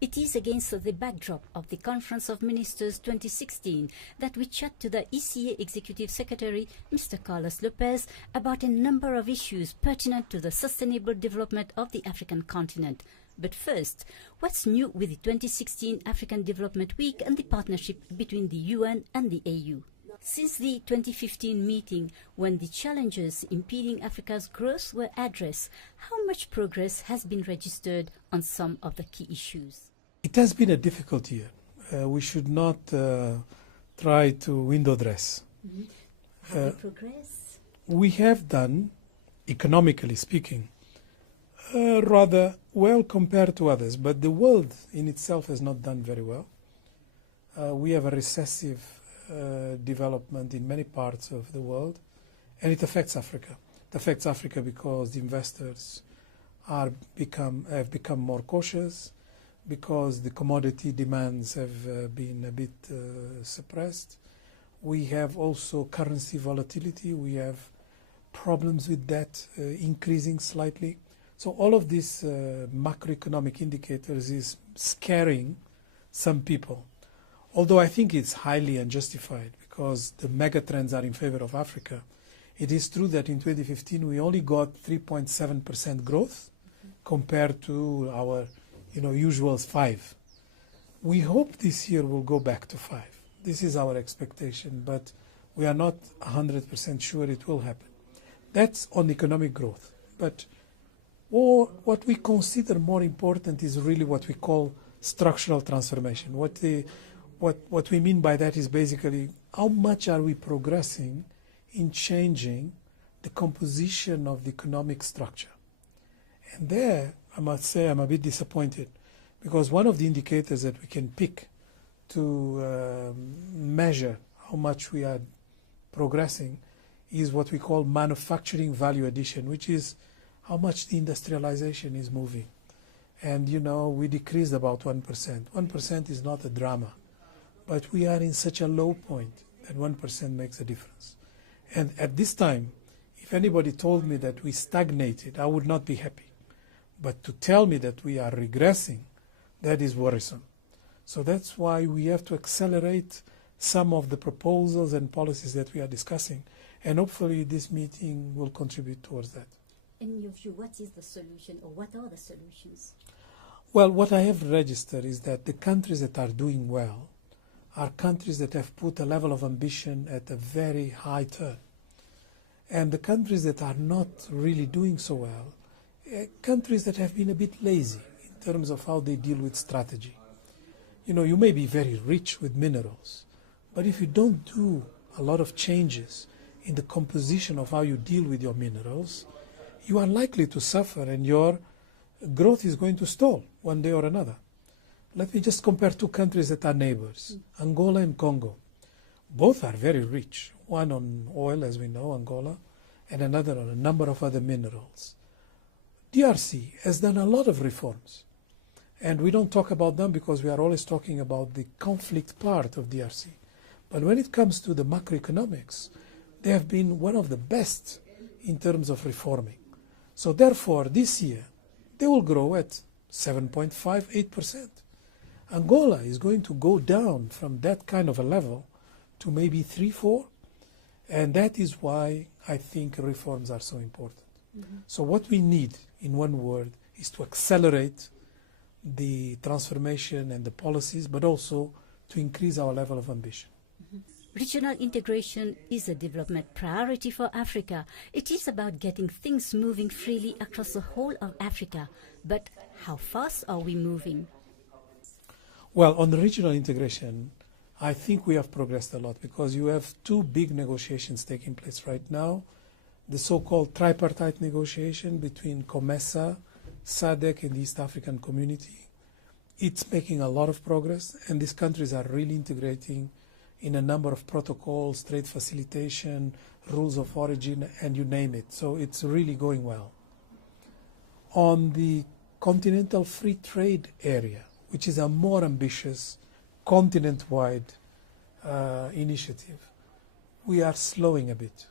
It is against the backdrop of the Conference of Ministers 2016 that we chat to the ECA Executive Secretary, Mr. Carlos Lopes, about a number of issues pertinent to the sustainable development of the African continent. But first, what's new with the 2016 African Development Week and the partnership between the UN and the AU? Since the 2015 meeting, when the challenges impeding Africa's growth were addressed, how much progress has been registered on some of the key issues? It has been a difficult year. We should not try to window dress. Have we progressed? We have done, economically speaking, rather well compared to others, but the world in itself has not done very well. We have a recessive development in many parts of the world, and it affects Africa. It affects Africa because the investors have become more cautious, because the commodity demands have been a bit suppressed. We have also currency volatility. We have problems with debt increasing slightly. So all of these macroeconomic indicators is scaring some people. Although I think it's highly unjustified because the mega trends are in favor of Africa. It is true that in 2015 we only got 3.7% growth compared to our usual 5. We hope this year will go back to 5. This is our expectation, but we are not 100% sure it will happen. That's on economic growth. But what we consider more important is really what we call structural transformation. What we mean by that is basically how much are we progressing in changing the composition of the economic structure. And there, I must say I'm a bit disappointed because one of the indicators that we can pick to measure how much we are progressing is what we call manufacturing value addition, which is how much the industrialization is moving. And we decreased about 1%. 1% is not a drama, but we are in such a low point that 1% makes a difference. And at this time, if anybody told me that we stagnated, I would not be happy. But to tell me that we are regressing, that is worrisome. So that's why we have to accelerate some of the proposals and policies that we are discussing. And hopefully this meeting will contribute towards that. In your view, what is the solution or what are the solutions? Well, what I have registered is that the countries that are doing well are countries that have put a level of ambition at a very high turn. And the countries that are not really doing so well, countries that have been a bit lazy in terms of how they deal with strategy. You may be very rich with minerals, but if you don't do a lot of changes in the composition of how you deal with your minerals, you are likely to suffer and your growth is going to stall one day or another. Let me just compare two countries that are neighbors, Angola and Congo. Both are very rich, one on oil, as we know, Angola, and another on a number of other minerals. DRC has done a lot of reforms, and we don't talk about them because we are always talking about the conflict part of DRC. But when it comes to the macroeconomics, they have been one of the best in terms of reforming. So therefore, this year, they will grow at 7.58%. Angola is going to go down from that kind of a level to maybe 3-4, and that is why I think reforms are so important. So what we need, in one word, is to accelerate the transformation and the policies, but also to increase our level of ambition. Regional integration is a development priority for Africa. It is about getting things moving freely across the whole of Africa. But how fast are we moving? Well, on the regional integration, I think we have progressed a lot because you have two big negotiations taking place right now. The so-called tripartite negotiation between COMESA, SADC, and the East African Community. It's making a lot of progress, and these countries are really integrating in a number of protocols, trade facilitation, rules of origin, and you name it. So it's really going well. On the continental free trade area, which is a more ambitious continent-wide initiative, we are slowing a bit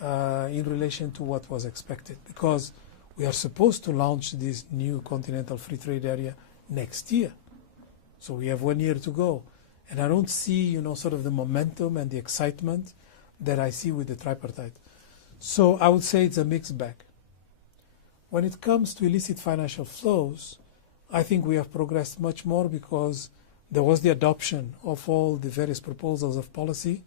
in relation to what was expected because we are supposed to launch this new continental free trade area next year. So we have 1 year to go. And I don't see, sort of the momentum and the excitement that I see with the tripartite. So I would say it's a mixed bag. When it comes to illicit financial flows, I think we have progressed much more because there was the adoption of all the various proposals of policy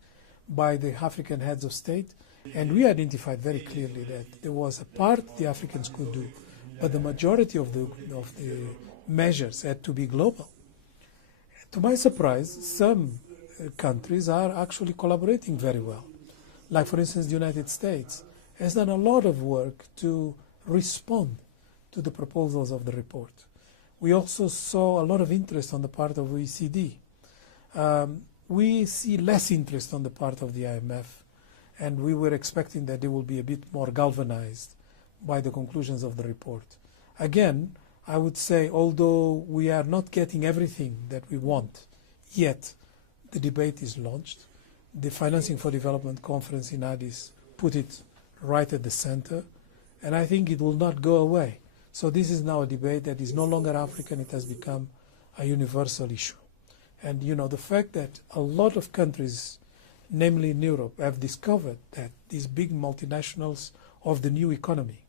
by the African heads of state, and we identified very clearly that there was a part the Africans could do, but the majority of the measures had to be global. To my surprise, some countries are actually collaborating very well. Like, for instance, the United States has done a lot of work to respond to the proposals of the report. We also saw a lot of interest on the part of OECD. We see less interest on the part of the IMF, and we were expecting that they will be a bit more galvanized by the conclusions of the report. Again, I would say, although we are not getting everything that we want yet, the debate is launched. The Financing for Development Conference in Addis put it right at the center, and I think it will not go away. So this is now a debate that is no longer African, it has become a universal issue. And the fact that a lot of countries, namely in Europe, have discovered that these big multinationals of the new economy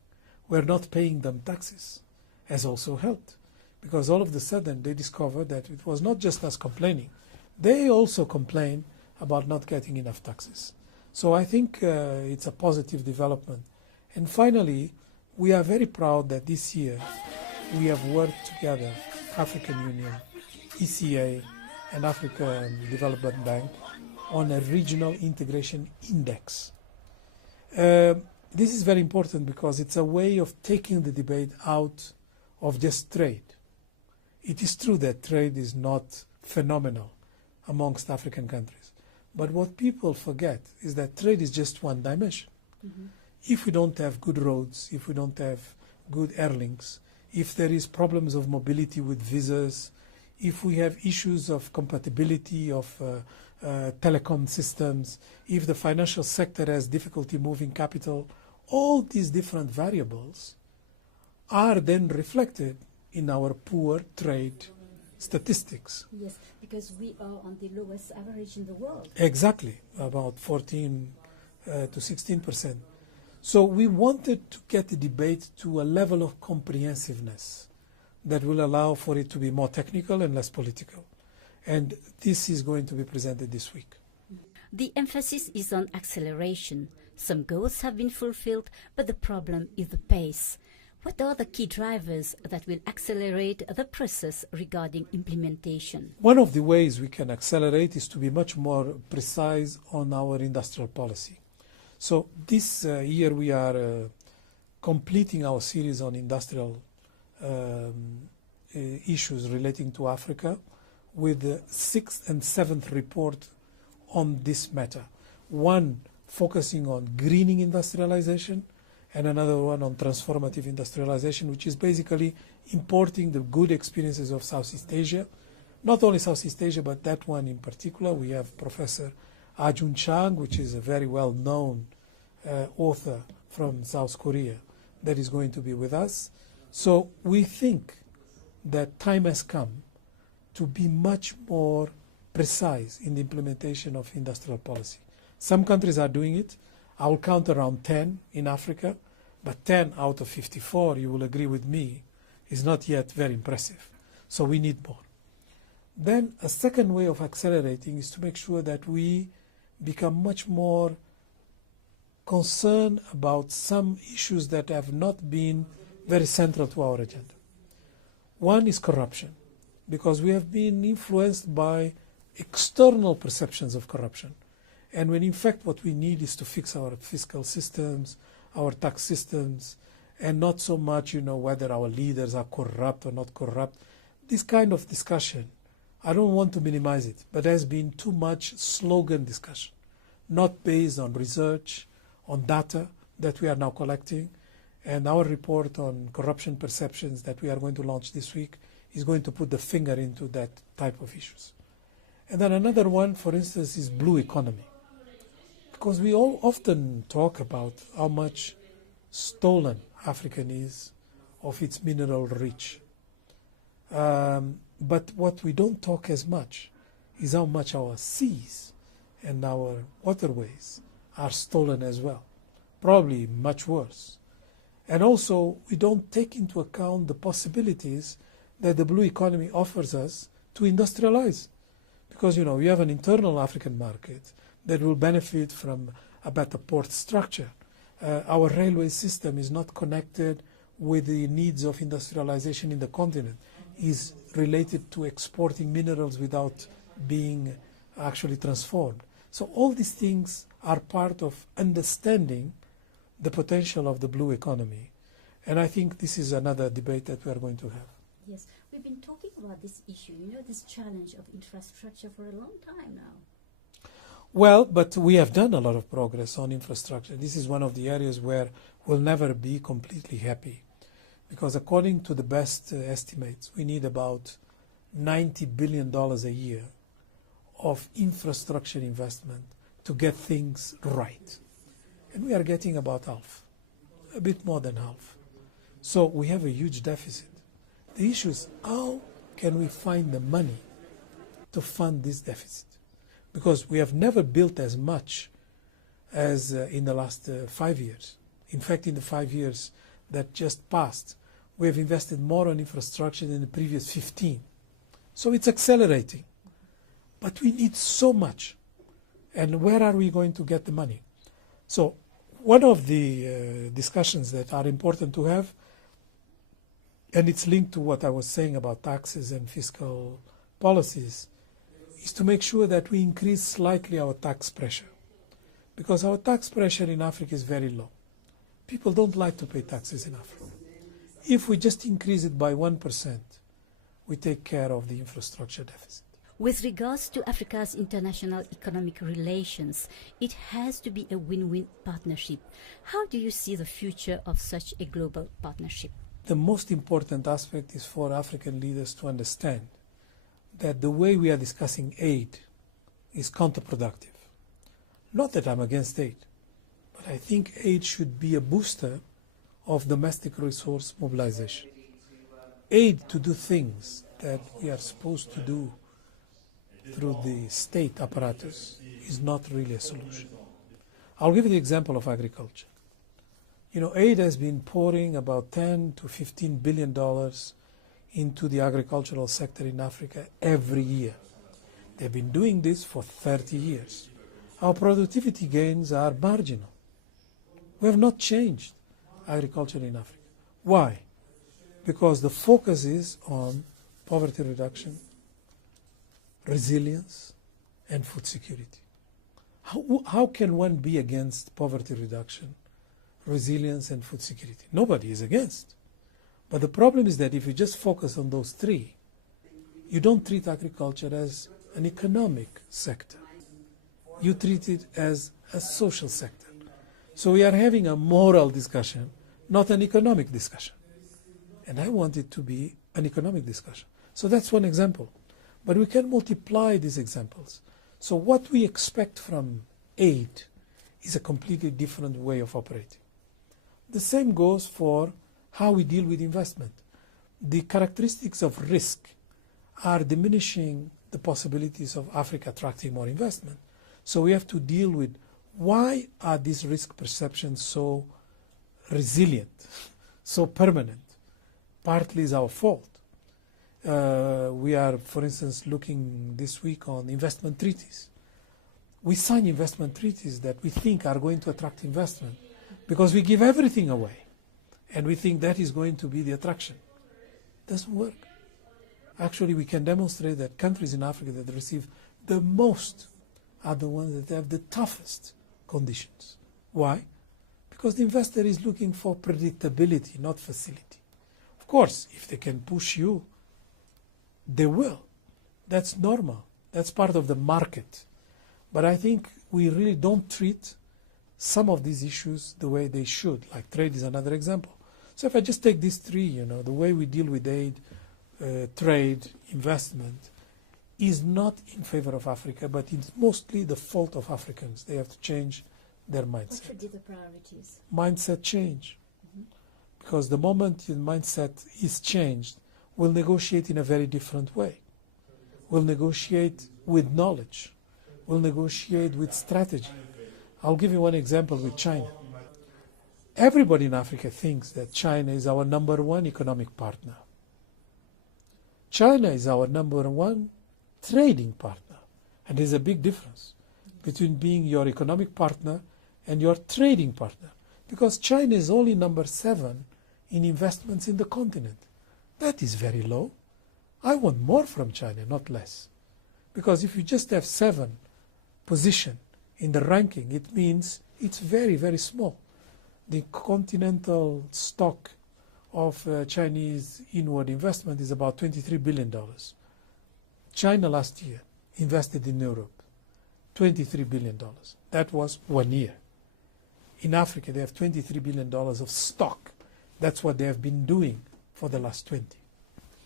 were not paying them taxes has also helped. Because all of a sudden they discovered that it was not just us complaining. They also complain about not getting enough taxes. So I think it's a positive development. And finally, we are very proud that this year we have worked together, African Union, ECA, and African Development Bank, on a regional integration index. This is very important because it's a way of taking the debate out of just trade. It is true that trade is not phenomenal amongst African countries. But what people forget is that trade is just one dimension. Mm-hmm. If we don't have good roads, if we don't have good airlinks, if there is problems of mobility with visas, if we have issues of compatibility of telecom systems, if the financial sector has difficulty moving capital, all these different variables are then reflected in our poor trade statistics. Yes, because we are on the lowest average in the world. Exactly, about 14 to 16%. So we wanted to get the debate to a level of comprehensiveness that will allow for it to be more technical and less political. And this is going to be presented this week. The emphasis is on acceleration. Some goals have been fulfilled, but the problem is the pace. What are the key drivers that will accelerate the process regarding implementation? One of the ways we can accelerate is to be much more precise on our industrial policy. So this year we are completing our series on industrial issues relating to Africa with the 6th and 7th report on this matter. One focusing on greening industrialization and another one on transformative industrialization, which is basically importing the good experiences of Southeast Asia. Not only Southeast Asia, but that one in particular. We have Professor Ajun Chang, which is a very well-known author from South Korea, that is going to be with us. So we think that time has come to be much more precise in the implementation of industrial policy. Some countries are doing it. I will count around 10 in Africa, but 10 out of 54, you will agree with me, is not yet very impressive. So we need more. Then a second way of accelerating is to make sure that we become much more concerned about some issues that have not been very central to our agenda. One is corruption, because we have been influenced by external perceptions of corruption. And when in fact what we need is to fix our fiscal systems, our tax systems, and not so much, whether our leaders are corrupt or not corrupt. This kind of discussion, I don't want to minimize it, but there has been too much slogan discussion, not based on research, on data that we are now collecting. And our report on corruption perceptions that we are going to launch this week is going to put the finger into that type of issues. And then another one, for instance, is blue economy. Because we all often talk about how much stolen Africa is of its mineral rich. But what we don't talk as much is how much our seas and our waterways are stolen as well, probably much worse. And also, we don't take into account the possibilities that the blue economy offers us to industrialize. Because, you know, we have an internal African market that will benefit from a better port structure. Our railway system is not connected with the needs of industrialization in the continent, is related to exporting minerals without being actually transformed. So all these things are part of understanding the potential of the blue economy. And I think this is another debate that we are going to have. Yes, we've been talking about this issue, this challenge of infrastructure for a long time now. Well, but we have done a lot of progress on infrastructure. This is one of the areas where we'll never be completely happy. Because according to the best estimates, we need about $90 billion a year of infrastructure investment to get things right. And we are getting about half, a bit more than half. So we have a huge deficit. The issue is, how can we find the money to fund this deficit? Because we have never built as much as in the last 5 years. In fact, in the 5 years that just passed, we have invested more on infrastructure than the previous 15. So it's accelerating. But we need so much. And where are we going to get the money? So one of the discussions that are important to have, and it's linked to what I was saying about taxes and fiscal policies, is to make sure that we increase slightly our tax pressure. Because our tax pressure in Africa is very low. People don't like to pay taxes in Africa. If we just increase it by 1%, we take care of the infrastructure deficit. With regards to Africa's international economic relations, it has to be a win-win partnership. How do you see the future of such a global partnership? The most important aspect is for African leaders to understand that the way we are discussing aid is counterproductive. Not that I'm against aid, but I think aid should be a booster of domestic resource mobilization. Aid to do things that we are supposed to do through the state apparatus is not really a solution. I'll give you the example of agriculture. You know, aid has been pouring about $10 to $15 billion into the agricultural sector in Africa every year. They've been doing this for 30 years. Our productivity gains are marginal. We have not changed agriculture in Africa. Why? Because the focus is on poverty reduction, resilience, and food security. How can one be against poverty reduction, resilience, and food security? Nobody is against. But the problem is that if you just focus on those three, you don't treat agriculture as an economic sector. You treat it as a social sector. So we are having a moral discussion, not an economic discussion. And I want it to be an economic discussion. So that's one example. But we can multiply these examples. So what we expect from aid is a completely different way of operating. The same goes for how we deal with investment. The characteristics of risk are diminishing the possibilities of Africa attracting more investment. So we have to deal with why are these risk perceptions so resilient, so permanent? Partly is our fault. We are, for instance, looking this week on investment treaties. We sign investment treaties that we think are going to attract investment because we give everything away and we think that is going to be the attraction. It doesn't work. Actually, we can demonstrate that countries in Africa that receive the most are the ones that have the toughest conditions. Why? Because the investor is looking for predictability, not facility. Of course, if they can push you, they will. That's normal. That's part of the market. But I think we really don't treat some of these issues the way they should. Like trade is another example. So if I just take these three, the way we deal with aid, trade, investment, is not in favor of Africa, but it's mostly the fault of Africans. They have to change their mindset. What should be the priorities? Mindset change. Because the moment your mindset is changed, will negotiate in a very different way. Will negotiate with knowledge. Will negotiate with strategy. I'll give you one example with China. Everybody in Africa thinks that China is our number one economic partner. China is our number one trading partner. And there's a big difference between being your economic partner and your trading partner. Because China is only number 7 in investments in the continent. That is very low. I want more from China, not less. Because if you just have 7 position in the ranking, it means it's very, very small. The continental stock of Chinese inward investment is about $23 billion. China last year invested in Europe $23 billion. That was 1 year. In Africa, they have $23 billion of stock. That's what they have been doing for the last 20.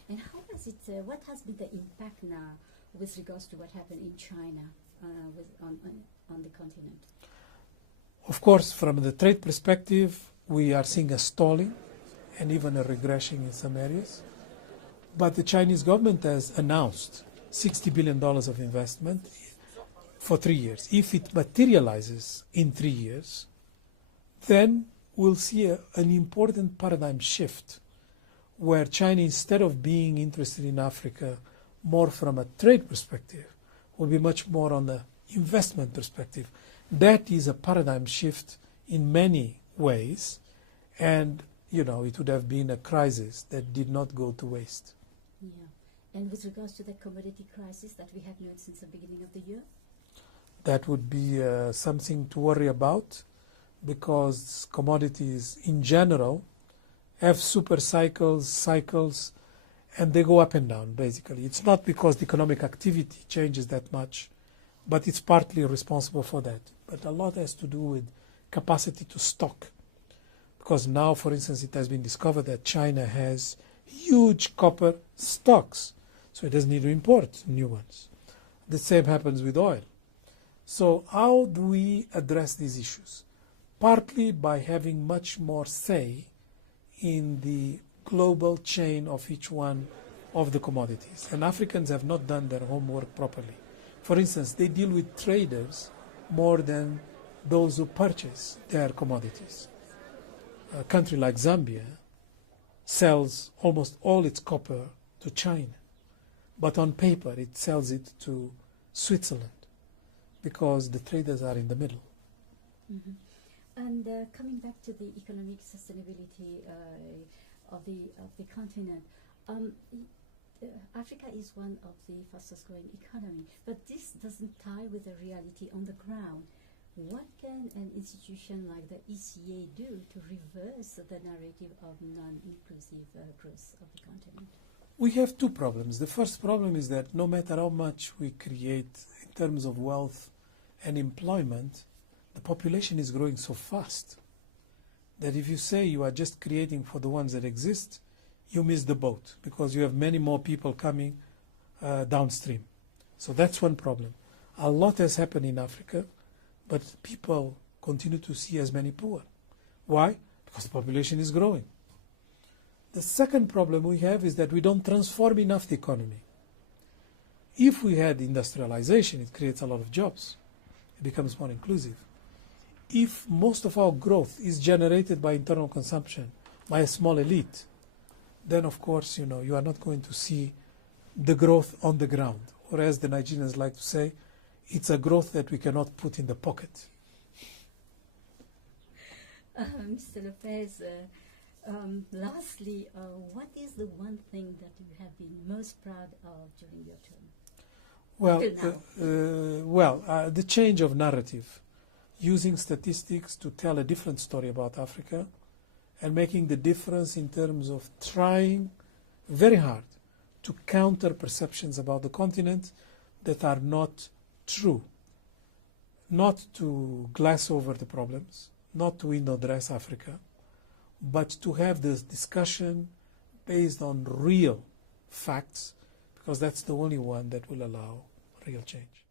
And how has it, what has been the impact now with regards to what happened in China on the continent? Of course, from the trade perspective, we are seeing a stalling and even a regression in some areas. But the Chinese government has announced $60 billion of investment for 3 years. If it materializes in 3 years, then we'll see an important paradigm shift where China, instead of being interested in Africa more from a trade perspective, will be much more on the investment perspective. That is a paradigm shift in many ways, and it would have been a crisis that did not go to waste. Yeah. And with regards to the commodity crisis that we have known since the beginning of the year? That would be something to worry about, because commodities in general have super cycles, and they go up and down, basically. It's not because the economic activity changes that much, but it's partly responsible for that. But a lot has to do with capacity to stock. Because now, for instance, it has been discovered that China has huge copper stocks, so it doesn't need to import new ones. The same happens with oil. So how do we address these issues? Partly by having much more say in the global chain of each one of the commodities. And Africans have not done their homework properly. For instance, they deal with traders more than those who purchase their commodities. A country like Zambia sells almost all its copper to China, but on paper it sells it to Switzerland because the traders are in the middle. Mm-hmm. And coming back to the economic sustainability of the continent, Africa is one of the fastest growing economy, but this doesn't tie with the reality on the ground. What can an institution like the ECA do to reverse the narrative of non-inclusive growth of the continent? We have 2 problems. The first problem is that no matter how much we create in terms of wealth and employment, the population is growing so fast that if you say you are just creating for the ones that exist, you miss the boat because you have many more people coming downstream. So that's one problem. A lot has happened in Africa, but people continue to see as many poor. Why? Because the population is growing. The second problem we have is that we don't transform enough the economy. If we had industrialization, it creates a lot of jobs. It becomes more inclusive. If most of our growth is generated by internal consumption, by a small elite, then of course, you are not going to see the growth on the ground. Or as the Nigerians like to say, it's a growth that we cannot put in the pocket. Mr. Lopes, lastly, what is the one thing that you have been most proud of during your term? The change of narrative, using statistics to tell a different story about Africa and making the difference in terms of trying very hard to counter perceptions about the continent that are not true. Not to glass over the problems, not to window dress Africa, but to have this discussion based on real facts, because that's the only one that will allow real change.